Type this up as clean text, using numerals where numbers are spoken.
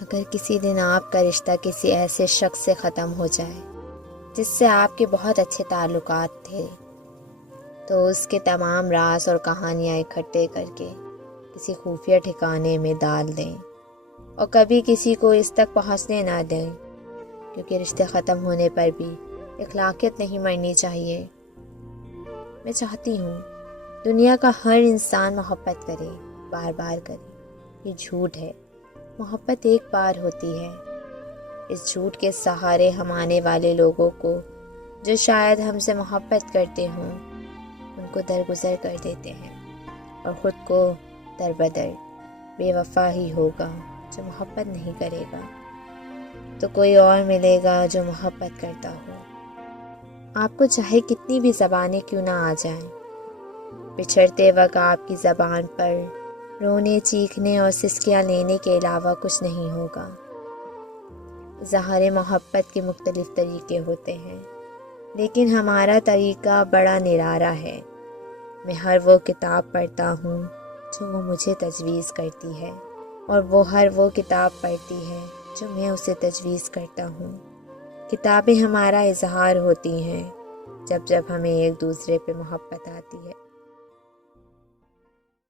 اگر کسی دن آپ کا رشتہ کسی ایسے شخص سے ختم ہو جائے جس سے آپ کے بہت اچھے تعلقات تھے، تو اس کے تمام راز اور کہانیاں اکٹھے کر کے کسی خفیہ ٹھکانے میں ڈال دیں اور کبھی کسی کو اس تک پہنچنے نہ دیں، کیونکہ رشتے ختم ہونے پر بھی اخلاقیت نہیں مرنی چاہیے۔ میں چاہتی ہوں دنیا کا ہر انسان محبت کرے، بار بار کرے۔ یہ جھوٹ ہے، محبت ایک بار ہوتی ہے۔ اس جھوٹ کے سہارے ہم آنے والے لوگوں کو جو شاید ہم سے محبت کرتے ہوں ان کو درگزر کر دیتے ہیں، اور خود کو در بدر بے وفا ہی ہوگا جو محبت نہیں کرے گا، تو کوئی اور ملے گا جو محبت کرتا ہو۔ آپ کو چاہے کتنی بھی زبانیں کیوں نہ آ جائیں، بچھڑتے وقت آپ کی زبان پر رونے، چیخنے اور سسکیاں لینے کے علاوہ کچھ نہیں ہوگا۔ اظہار محبت کے مختلف طریقے ہوتے ہیں، لیکن ہمارا طریقہ بڑا نرالا ہے۔ میں ہر وہ کتاب پڑھتا ہوں جو وہ مجھے تجویز کرتی ہے، اور وہ ہر وہ کتاب پڑھتی ہے جو میں اسے تجویز کرتا ہوں۔ کتابیں ہمارا اظہار ہوتی ہیں جب ہمیں ایک دوسرے پہ محبت آتی ہے۔